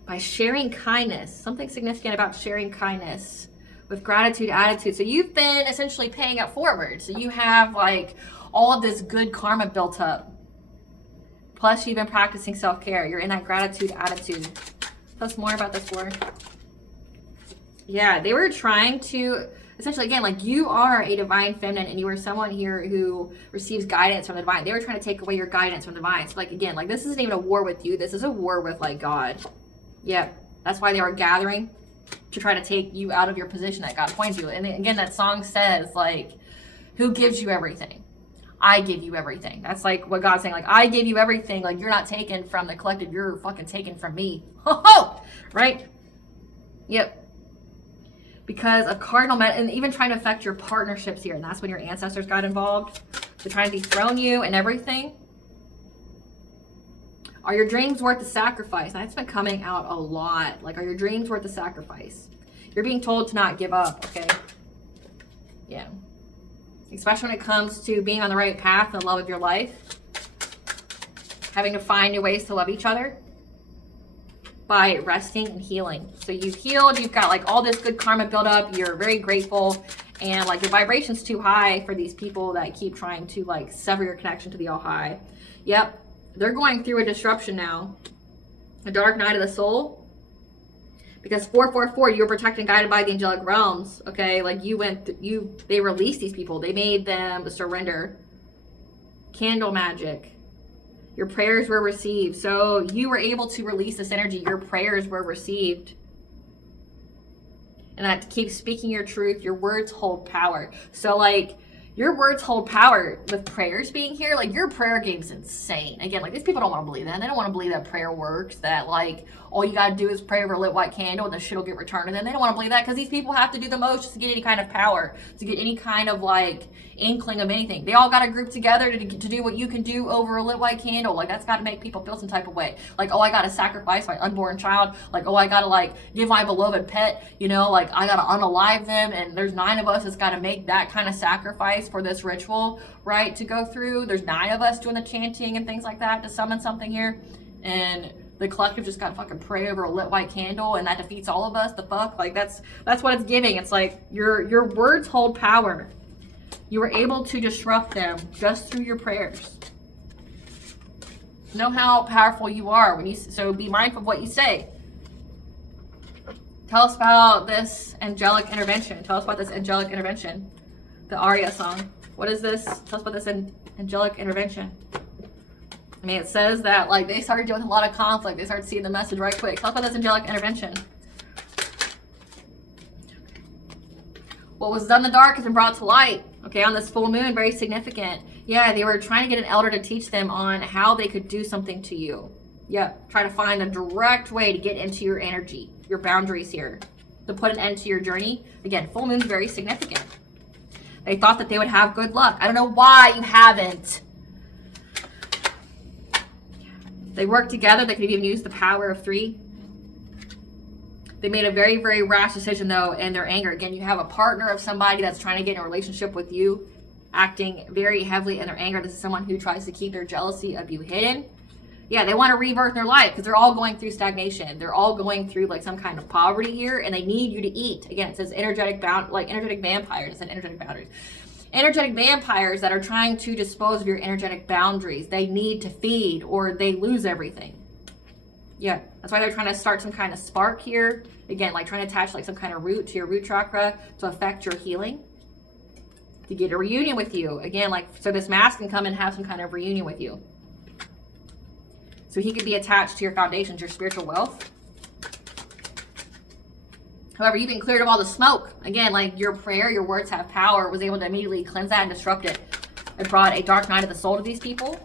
By sharing kindness. Something significant about sharing kindness with gratitude attitude. So you've been essentially paying it forward. So you have like all of this good karma built up. Plus you've been practicing self-care. You're in that gratitude attitude. Tell us more about this war. Yeah, they were trying to, essentially, again, like you are a divine feminine and you are someone here who receives guidance from the divine. They were trying to take away your guidance from the divine. So like, again, like this isn't even a war with you. This is a war with like God. Yep. That's why they were gathering to try to take you out of your position that God points you. And again, that song says like, who gives you everything? I give you everything. That's like what God's saying. Like, I give you everything. Like, you're not taken from the collective. You're fucking taken from me. Ho-ho! Right? Yep. Because of cardinal and even trying to affect your partnerships here. And that's when your ancestors got involved. They're trying to dethrone you and everything. Are your dreams worth the sacrifice? That's been coming out a lot. Like, are your dreams worth the sacrifice? You're being told to not give up, okay? Yeah. Especially when it comes to being on the right path and the love of your life. Having to find new ways to love each other. By resting and healing. So you've healed, you've got like all this good karma built up, you're very grateful, and like your vibration's too high for these people that keep trying to like sever your connection to the all high. Yep, they're going through a disruption now. A dark night of the soul. Because 444, you were protected and guided by the angelic realms. Okay, like they released these people. They made them surrender. Candle magic. Your prayers were received. So you were able to release this energy. Your prayers were received. And that to keep speaking your truth, your words hold power. So like your words hold power with prayers being here. Like your prayer game's insane. Again, like these people don't want to believe that. They don't want to believe that prayer works. That like all you got to do is pray over a lit white candle and the shit will get returned to them. They don't want to believe that because these people have to do the most just to get any kind of power, to get any kind of like inkling of anything. They all got to group together to do what you can do over a lit white candle. Like that's got to make people feel some type of way. Like, oh, I got to sacrifice my unborn child. Like, oh, I got to like give my beloved pet, you know, like I got to unalive them. And there's 9 of us that's got to make that kind of sacrifice for this ritual, right, to go through. There's 9 of us doing the chanting and things like that to summon something here. And the collective just got to fucking pray over a lit white candle and that defeats all of us. The fuck? Like that's what it's giving. It's like your words hold power. You were able to disrupt them just through your prayers. Know how powerful you are so be mindful of what you say. Tell us about this angelic intervention. Tell us about this angelic intervention. The Aria song. What is this? Tell us about this angelic intervention. I mean, it says that like they started dealing with a lot of conflict. They started seeing the message right quick. Tell us about this angelic intervention. What was done in the dark has been brought to light. Okay, on this full moon, very significant. Yeah, they were trying to get an elder to teach them on how they could do something to you. Yeah, try to find a direct way to get into your energy, your boundaries here, to put an end to your journey. Again, full moon's very significant. They thought that they would have good luck. I don't know why you haven't. They worked together. They could even use the power of 3. They made a very, very rash decision, though, in their anger. Again, you have a partner of somebody that's trying to get in a relationship with you, acting very heavily in their anger. This is someone who tries to keep their jealousy of you hidden. Yeah, they want to rebirth in their life because they're all going through stagnation. They're all going through like some kind of poverty here, and they need you to eat. Again, it says energetic vampires. It said energetic boundaries. Energetic vampires that are trying to dispose of your energetic boundaries. They need to feed or they lose everything. Yeah, that's why they're trying to start some kind of spark here. Again, like trying to attach like some kind of root to your root chakra to affect your healing. To get a reunion with you. Again, like, so this mask can come and have some kind of reunion with you. So he could be attached to your foundations, your spiritual wealth. However, you've been cleared of all the smoke. Again, like your prayer, your words have power, was able to immediately cleanse that and disrupt it. It brought a dark night of the soul to these people.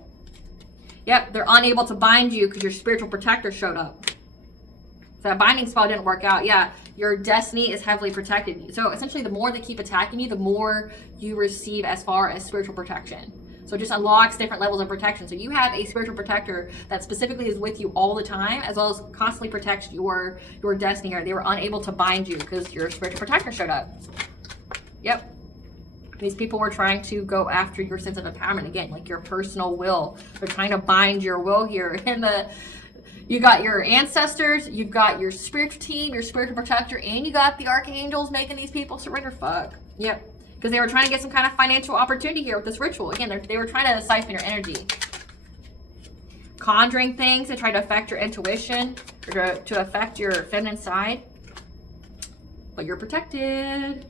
Yep, they're unable to bind you because your spiritual protector showed up. So that binding spell didn't work out. Yeah, your destiny is heavily protected. So essentially, the more they keep attacking you, the more you receive as far as spiritual protection. So it just unlocks different levels of protection. So you have a spiritual protector that specifically is with you all the time, as well as constantly protects your destiny here. They were unable to bind you because your spiritual protector showed up. Yep. These people were trying to go after your sense of empowerment again, like your personal will. They're trying to bind your will here. And you got your ancestors, you've got your spiritual team, your spiritual protector, and you got the archangels making these people surrender. Fuck. Yep. Because they were trying to get some kind of financial opportunity here with this ritual. Again, they were trying to siphon your energy. Conjuring things to try to affect your intuition, or to affect your feminine side. But you're protected.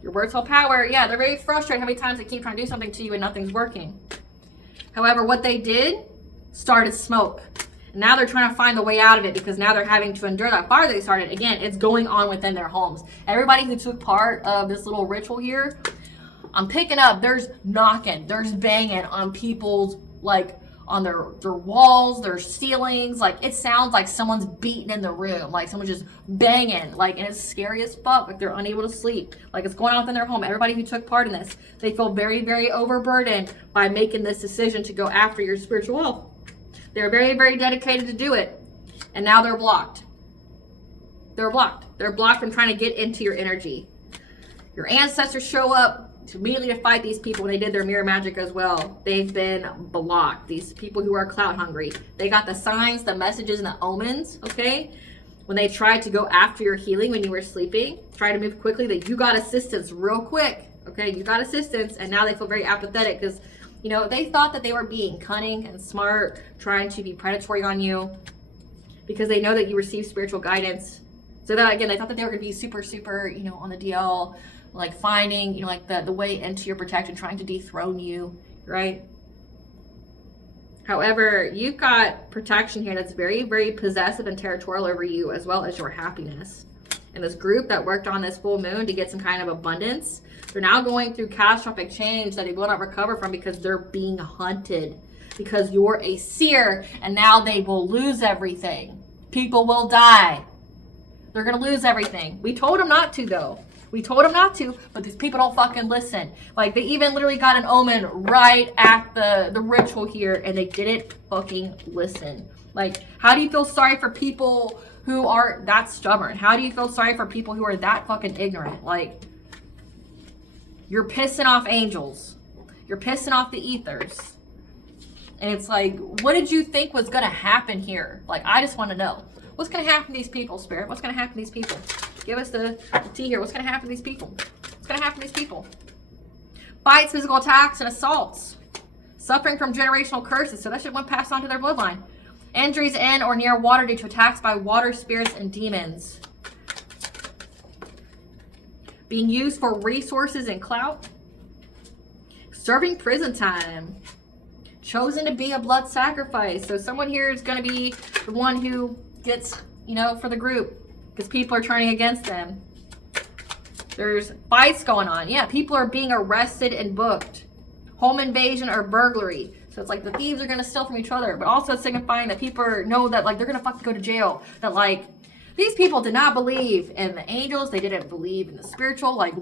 Your words hold power. Yeah, they're very frustrated how many times they keep trying to do something to you and nothing's working. However, what they did started smoke. And now they're trying to find the way out of it because now they're having to endure that fire they started. Again, it's going on within their homes. Everybody who took part of this little ritual here, I'm picking up, there's knocking, there's banging on people's, like, on their walls, their ceilings. Like, it sounds like someone's beating in the room. Like, someone's just banging. Like, and it's scary as fuck. Like, they're unable to sleep. Like, it's going on within their home. Everybody who took part in this, they feel very, very overburdened by making this decision to go after your spiritual wealth. They're very, very dedicated to do it. And now they're blocked. They're blocked. They're blocked from trying to get into your energy. Your ancestors show up immediately to fight these people when they did their mirror magic as well. They've been blocked. These people who are clout hungry. They got the signs, the messages, and the omens, okay? When they tried to go after your healing when you were sleeping, try to move quickly, that you got assistance real quick, okay? You got assistance, and now they feel very apathetic because, you know, they thought that they were being cunning and smart, trying to be predatory on you because they know that you received spiritual guidance. So that, again, they thought that they were going to be super, super, you know, on the DL, like finding, you know, like the way into your protection, trying to dethrone you, right? However, you've got protection here that's very, very possessive and territorial over you, as well as your happiness. And this group that worked on this full moon to get some kind of abundance, they're now going through catastrophic change that they will not recover from because they're being hunted. Because you're a seer, and now they will lose everything. People will die. They're going to lose everything. We told them not to, though. We told them not to, but these people don't fucking listen. Like, they even literally got an omen right at the ritual here, and they didn't fucking listen. Like, how do you feel sorry for people who are that stubborn? How do you feel sorry for people who are that fucking ignorant? Like, you're pissing off angels. You're pissing off the ethers. And it's like, what did you think was going to happen here? Like, I just want to know. What's going to happen to these people, Spirit? What's going to happen to these people? Give us the tea here. What's going to happen to these people? What's going to happen to these people? Fights, physical attacks, and assaults. Suffering from generational curses. So that shit went passed on to their bloodline. Injuries in or near water due to attacks by water spirits and demons. Being used for resources and clout. Serving prison time. Chosen to be a blood sacrifice. So someone here is going to be the one who gets, you know, for the group. Because people are turning against them. There's fights going on. Yeah, people are being arrested and booked. Home invasion or burglary. So it's like the thieves are going to steal from each other. But also signifying that people know that, like, they're going to fucking go to jail. That, like, these people did not believe in the angels. They didn't believe in the spiritual. Like,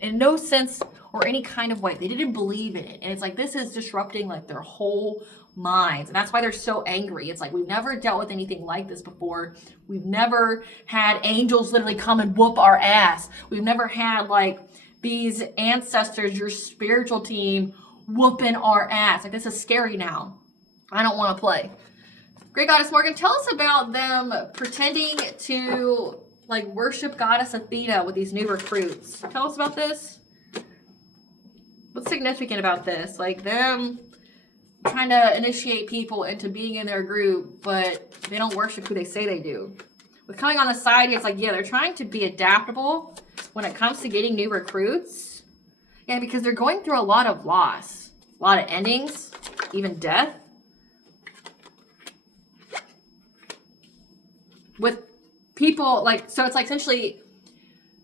in no sense or any kind of way. They didn't believe in it. And it's like, this is disrupting, like, their whole minds. And that's why they're so angry. It's like, we've never dealt with anything like this before. We've never had angels literally come and whoop our ass. We've never had, like, these ancestors, your spiritual team, whooping our ass. Like, this is scary now. I don't want to play. Great Goddess Morgan, tell us about them pretending to, like, worship Goddess Athena with these new recruits. Tell us about this. What's significant about this? Like, them trying to initiate people into being in their group, but they don't worship who they say they do. With coming on the side here, it's like, yeah, they're trying to be adaptable when it comes to getting new recruits. Yeah, because they're going through a lot of loss, a lot of endings, even death. with people, like, so it's like essentially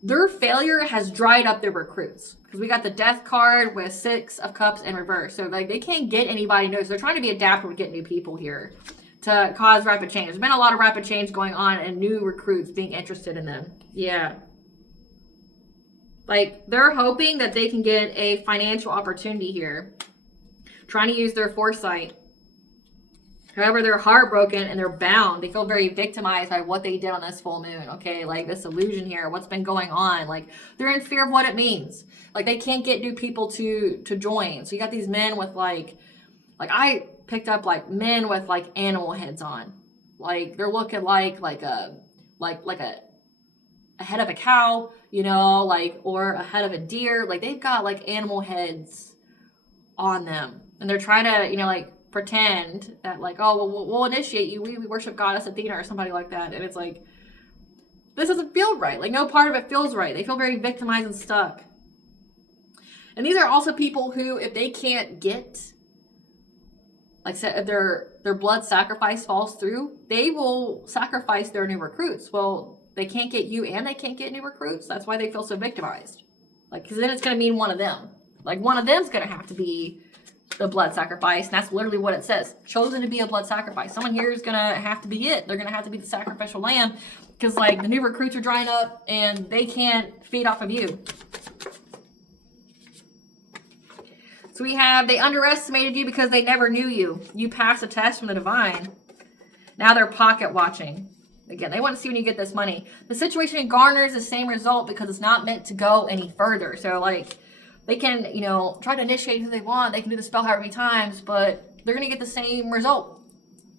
their failure has dried up their recruits. Because we got the death card with 6 of Cups in reverse. So, like, they can't get anybody new. So they're trying to be adaptable and get new people here to cause rapid change. There's been a lot of rapid change going on and new recruits being interested in them. Yeah. Like, they're hoping that they can get a financial opportunity here. Trying to use their foresight. However, they're heartbroken and they're bound. They feel very victimized by what they did on this full moon. Okay, like this illusion here, what's been going on. Like, they're in fear of what it means. Like, they can't get new people to join. So you got these men with like I picked up like men with like animal heads on. Like, they're looking like a head of a cow, you know, like, or a head of a deer. Like, they've got like animal heads on them. And they're trying to, you know, like, pretend that like, oh, well, we'll initiate you. We worship goddess Athena or somebody like that. And it's like, this doesn't feel right. Like, no part of it feels right. They feel very victimized and stuck. And these are also people who, if they can't get, like, if their blood sacrifice falls through, they will sacrifice their new recruits. Well, they can't get you and they can't get new recruits. That's why they feel so victimized. Like, because then it's going to mean one of them. Like, one of them's going to have to be the blood sacrifice, and that's literally what it says. Chosen to be a blood sacrifice. Someone here is gonna have to be it. They're gonna have to be the sacrificial lamb, because like the new recruits are drying up and they can't feed off of you. So we have, they underestimated you because they never knew you. You passed a test from the divine. Now they're pocket watching. Again, they want to see when you get this money. The situation garners the same result because it's not meant to go any further. So like, they can, you know, try to initiate who they want. They can do the spell however many times, but they're going to get the same result.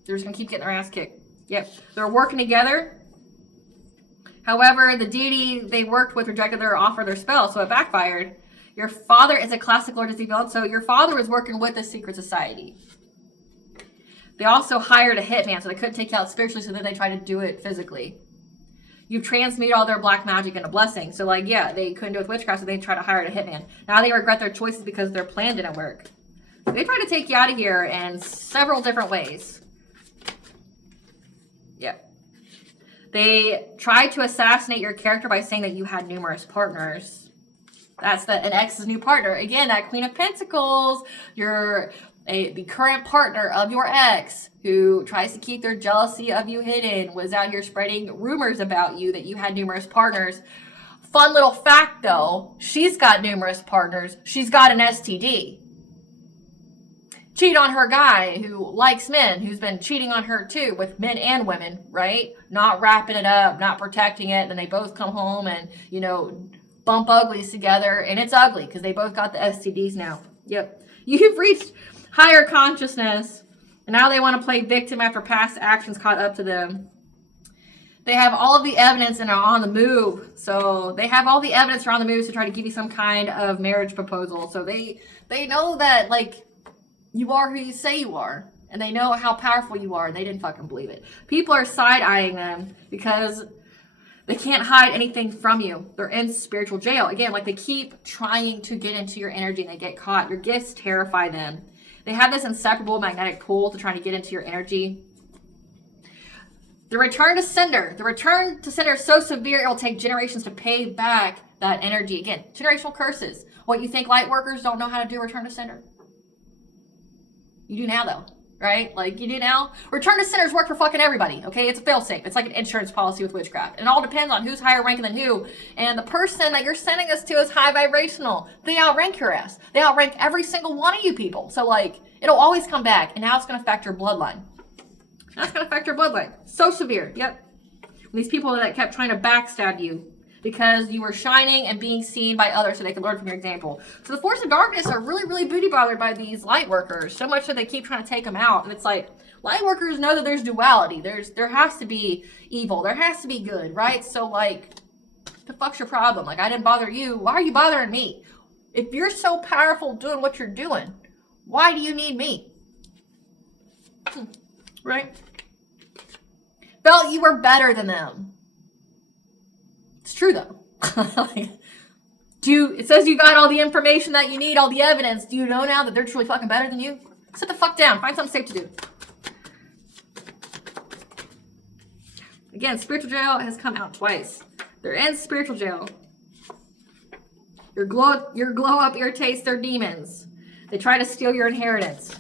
They're just going to keep getting their ass kicked. Yep. They're working together. However, the deity they worked with rejected their offer, their spell, so it backfired. Your father is a classic Lord of Zodiac, so your father was working with the secret society. They also hired a hitman, so they couldn't take you out spiritually, so then they tried to do it physically. You transmute all their black magic into blessing. So, like, yeah, they couldn't do it with witchcraft, so they tried to hire a hitman. Now they regret their choices because their plan didn't work. They tried to take you out of here in several different ways. Yeah. They tried to assassinate your character by saying that you had numerous partners. That's an ex's new partner. Again, that Queen of Pentacles. The current partner of your ex who tries to keep their jealousy of you hidden was out here spreading rumors about you that you had numerous partners. Fun little fact though, she's got numerous partners. She's got an STD. Cheat on her guy who likes men, who's been cheating on her too with men and women, right? Not wrapping it up, not protecting it. Then they both come home and, you know, bump uglies together, and it's ugly because they both got the STDs now. Yep. You've reached higher consciousness, and now they want to play victim after past actions caught up to them. They have all of the evidence and are on the move. So they have all the evidence are on the move to try to give you some kind of marriage proposal. So they know that, like, you are who you say you are, and they know how powerful you are, and they didn't fucking believe it. People are side-eyeing them because they can't hide anything from you. They're in spiritual jail. Again, like, they keep trying to get into your energy and they get caught. Your gifts terrify them. They have this inseparable magnetic pull to try to get into your energy. The return to sender. The return to sender is so severe it will take generations to pay back that energy. Again, generational curses. What, you think light workers don't know how to do return to sender? You do now though, right? Like, you do now. Return to senders work for fucking everybody, okay? It's a fail-safe. It's like an insurance policy with witchcraft. And it all depends on who's higher ranking than who. And the person that you're sending us to is high vibrational. They outrank your ass. They outrank every single one of you people. So, like, it'll always come back. And now it's going to affect your bloodline. That's going to affect your bloodline. So severe. Yep. And these people that kept trying to backstab you because you were shining and being seen by others so they could learn from your example. So the force of darkness are really, really booty bothered by these light workers, so much that they keep trying to take them out. And it's like, light workers know that there's duality. There has to be evil. There has to be good, right? So, like, the fuck's your problem? Like, I didn't bother you. Why are you bothering me? If you're so powerful doing what you're doing, why do you need me? Right? Felt you were better than them. It's true though. It says you got all the information that you need, all the evidence. Do you know now that they're truly fucking better than you? Sit the fuck down. Find something safe to do. Again, spiritual jail has come out twice. They're in spiritual jail. Your glow up irritates their demons. They try to steal your inheritance,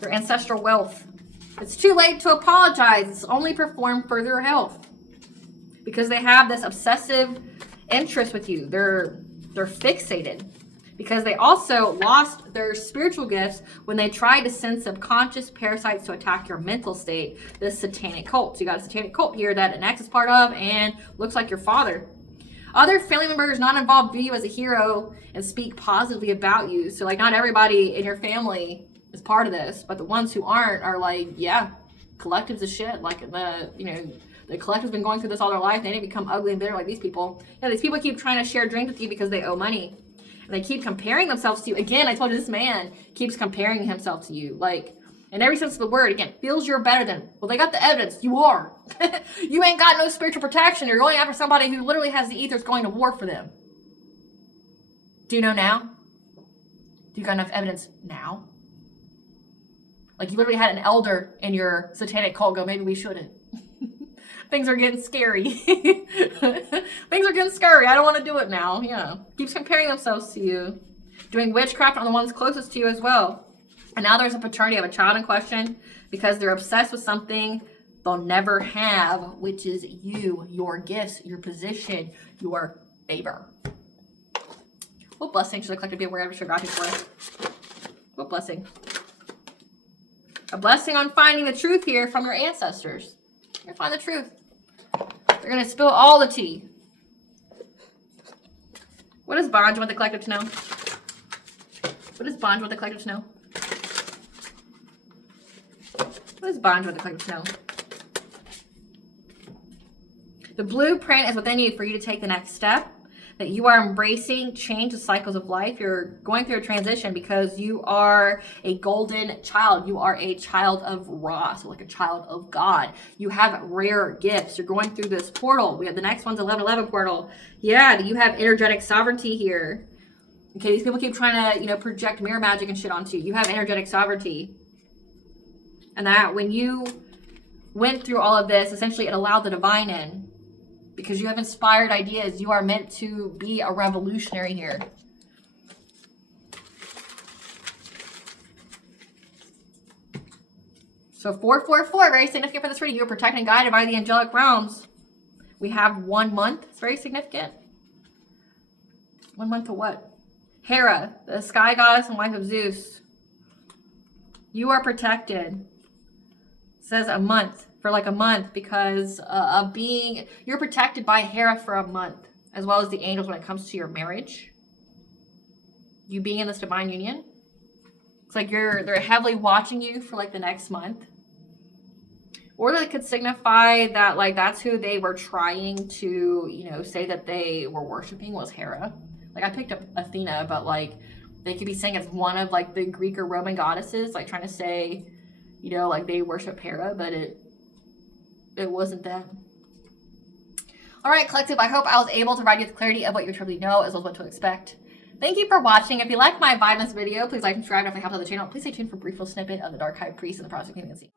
your ancestral wealth. It's too late to apologize. It's only performed for their health. Because they have this obsessive interest with you. They're fixated. Because they also lost their spiritual gifts when they tried to send subconscious parasites to attack your mental state. This satanic cult. So you got a satanic cult here that an ex is part of and looks like your father. Other family members not involved view you as a hero and speak positively about you. So like not everybody in your family is part of this, but the ones who aren't are like, yeah, collectives is shit. Like the collective's been going through this all their life. They didn't become ugly and bitter like these people. Yeah, these people keep trying to share drinks with you because they owe money. And they keep comparing themselves to you. Again, I told you this man keeps comparing himself to you. Like, in every sense of the word, again, feels you're better than. Well, they got the evidence. You are. You ain't got no spiritual protection. You're going after somebody who literally has the ethers going to war for them. Do you know now? Do you got enough evidence now? Like, you literally had an elder in your satanic cult go, maybe we shouldn't. Things are getting scary. Things are getting scary. I don't want to do it now. Yeah. Keeps comparing themselves to you. Doing witchcraft on the ones closest to you as well. And now there's a paternity of a child in question because they're obsessed with something they'll never have, which is you, your gifts, your position, your favor. What blessing should the collective be aware of? Should God be for us? What blessing? A blessing on finding the truth here from your ancestors. You're going to find the truth. They're going to spill all the tea. What does bond want the collective to know? What does bond want the collective to know? What does bond want the collective to know? The blueprint is within you for you to take the next step. That you are embracing change the cycles of life. You're going through a transition because you are a golden child. You are a child of Ra, so like a child of God. You have rare gifts. You're going through this portal. We have the next one's 1111 portal. Yeah, you have energetic sovereignty here. Okay, these people keep trying to, project mirror magic and shit onto you. You have energetic sovereignty. And that when you went through all of this, essentially it allowed the divine in. Because you have inspired ideas. You are meant to be a revolutionary here. So 444, very significant for this reading. You are protected and guided by the angelic realms. We have 1 month. It's very significant. 1 month of what? Hera, the sky goddess and wife of Zeus. You are protected. It says a month. For like a month because of you're protected by Hera for a month, as well as the angels when it comes to your marriage. You being in this divine union. It's like they're heavily watching you for like the next month. Or that could signify that like that's who they were trying to, say that they were worshiping was Hera. Like I picked up Athena, but like they could be saying it's one of like the Greek or Roman goddesses, like trying to say, like they worship Hera, but it wasn't that. All right, collective, I hope I was able to provide you with clarity of what you truly know as well as what to expect. Thank you for watching. If you like my vibe in this video, please like and subscribe. If it helps out the channel, please stay tuned for a brief little snippet of the Dark High Priest and the Process of Community.